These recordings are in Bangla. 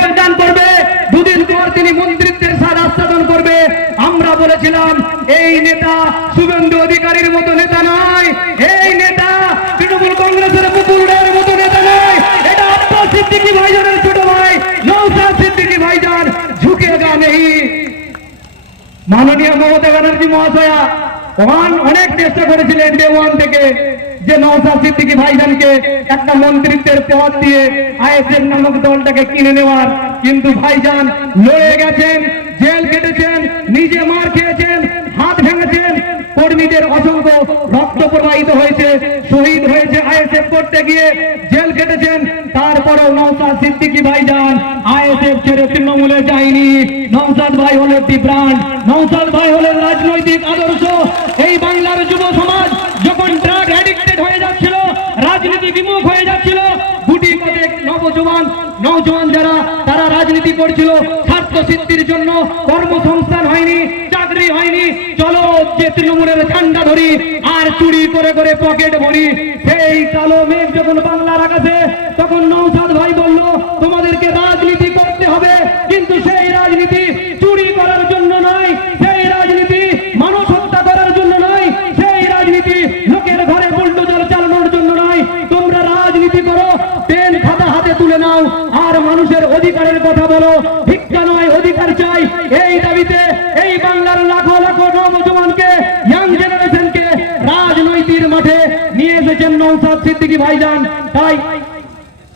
যোগদান করবে, দুদিন পর তিনি মন্ত্রিত্বের স্বাদ আস্বাদন করবে। আমরা বলেছিলাম এই নেতা শুভেন্দু অধিকারীর মতো নেতা নয়, এই নেতা তৃণমূল কংগ্রেসের মুকুল রায়ের মতো নেতা নয়, এটা আব্বাস সিদ্দিকী ভাইজানের ছোট ভাই নওশাদ সিদ্দিকী ভাইজান, ঝুঁকেগা নেই। মাননীয় মমতা ব্যানার্জি মহাশয়া অনেক চেষ্টা করেছিলেন ডে ওয়ান থেকে যে নওশাদ সিদ্দিকী ভাইজানকে একটা মন্ত্রিত্বের পদ দিয়ে আইএসএফ নামক দলটাকে কিনে নেওয়ার, কিন্তু ভাইজান লড়ে গেছেন, জেল কেটেছেন, নিজে মার খেয়েছেন, হাত ভেঙেছেন, কর্মীদের অসংখ্য রক্ত প্রবাহিত হয়েছে, শহীদ হয়েছে আইএসএফ করতে গিয়ে, জেল কেটেছেন। তারপরেও নওশাদ সিদ্দিকী ভাইজান আইএসএফ ছেড়ে তৃণমূলে যায়নি। নওশাদ ভাই হলো একটি ব্রান্ড, নওশাদ ভাই হলেন রাজনৈতিক আদর্শ। এই বাংলার যুব সমাজ যখন ড্রাগ অ্যাডিক্টেড হয়ে যাচ্ছিল, রাজনীতি বিমুখ হয়ে যাচ্ছিল, গুটি কয়েক নওজওয়ান যারা তারা রাজনীতি করছিল স্বার্থ সিদ্ধির জন্য, কর্মসংস্থান হয়নি, চাকরি হয়নি, চলো যে তৃণমূলের ঝান্ডা ধরি আর চুরি করে করে পকেট ভরি। সেই কালো মেঘ যখন বাংলার আকাশে, তখন নওশাদ ভাই বলল তোমাদেরকে রাজনীতি করতে হবে, কিন্তু সেই রাজনীতি চুরি করার জন্য নয়, সেই রাজনীতি মানুষ হত্যা করার জন্য নয়, সেই রাজনীতি লোকের ঘরে বুলডোজার চালানোর জন্য নয়। তোমরা রাজনীতি করো, পেন খাতা হাতে তুলে নাও আর মানুষের অধিকারের কথা বলো, ভিক্ষা নয় অধিকার চাই। এই দাবিতে এই বাংলার লাখো লাখো নওজওয়ানকে, ইয়াং জেনারেশনকে রাজনৈতিক মাঠে নিয়ে এসেছেন নওশাদ সিদ্দিকী ভাইজান। তাই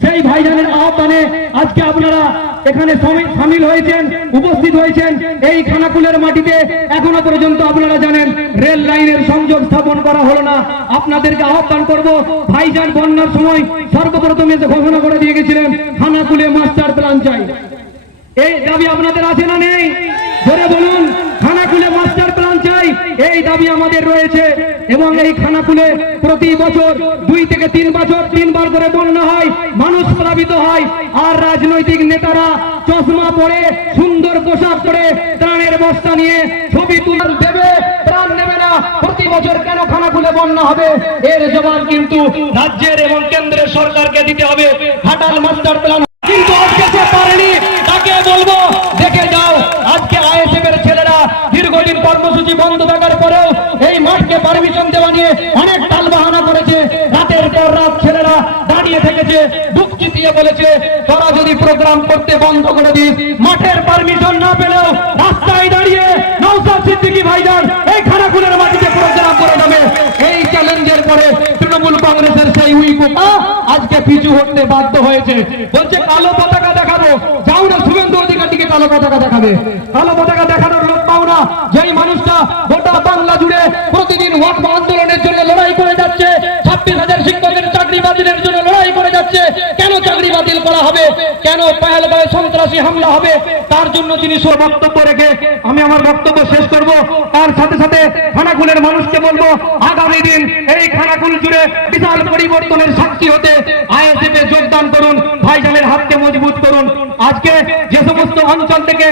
সেই ভাইজানের আহ্বানে আজকে আপনারা এখানে সামিল হয়েছেন, উপস্থিত হয়েছেন। এই খানাকুলের মাটিতে এখনো পর্যন্ত আপনারা জানেন রেল লাইনের সংযোগ স্থাপন করা হলো না। আপনাদেরকে আহ্বান করব, ভাইজান বন্যার সময় সর্বপ্রথম এসে ঘোষণা করে দিয়ে গেছিলেন খানাকুলে মাস্টার প্ল্যান চাই। এই দাবি আপনাদের আছে না নেই? ধরে বলুন, খানাকুলে মাস্টার প্ল্যান চাই, এই দাবি আমাদের রয়েছে। এবং এই খানাকুলে প্রতি বছর 2 থেকে 3 বছর 3 বার করে বন্যা হয়, মানুষ প্লাবিত হয়, আর রাজনৈতিক নেতারা চশমা পরে, সুন্দর পোশাক পরে, ত্রাণের বস্তা নিয়ে ছবি তুলে দেবে, ত্রাণ নেবে না। প্রতি বছর কেন খানাকুলে বন্যা হবে? এর জবাব কিন্তু রাজ্যের এবং কেন্দ্রের সরকারকে দিতে হবে। ঘাটাল মাস্টার প্ল্যান কিন্তু আজকে সে পারেনি, তাকে বলবো দেখে যাও। আজকে আইএসএফ এর ছেলেরা দীর্ঘদিন কর্মসূচি বন্ধ থাকার পরেও এই মাঠকে পারমিশন দেওয়া নিয়ে অনেক টালবাহানা করেছে। রাতের পর রাত ছেলেরা দাঁড়িয়ে থেকেছে, বুক চিতিয়ে বলেছে তোরা যদি প্রোগ্রাম করতে বন্ধ করে দিস, মাঠের পারমিশন না পেলেও রাস্তায় দাঁড়িয়ে নওশাদ সিদ্দিকী ভাইজান এই খানাকুলের মাটিতে প্রোগ্রাম করে যাবে। এই চ্যালেঞ্জের পরে তৃণমূল কংগ্রেসের সেই উইপোকা আজকে পিছু হতে বাধ্য হয়েছে। বলছে কালো পতাকা দেখাবো, যাও না শুভেন্দু অধিকারীকে কালো পতাকা দেখাবে। কালো পতাকা দেখানোর লোক পাও না। যেই মানুষটা গোটা বাংলা জুড়ে প্রতিদিন ওয়াকফ আন্দোলনের জন্য লড়াই করে যাচ্ছে, 26,000 শিক্ষকের চাকরি বাতিলের জন্য লড়াই করে যাচ্ছে, কেন চাকরি বাতিল করা হবে, কেন পহেলগাঁওয়ে সন্ত্রাসী হামলা হবে, তার জন্য তিনি বক্তব্য রেখে আমি আমার বক্তব্য শেষ করব। তার সাথে সাথে খানাকুলের মানুষকে বলবো আগামী দিন এই খানাকুল জুড়ে বিশাল পরিবর্তনের সাক্ষী হতে আইএসএফ এ যোগদান করুন, ভাইজানের হাতকে মজবুত করুন। আজকে যে সমস্ত অঞ্চল থেকে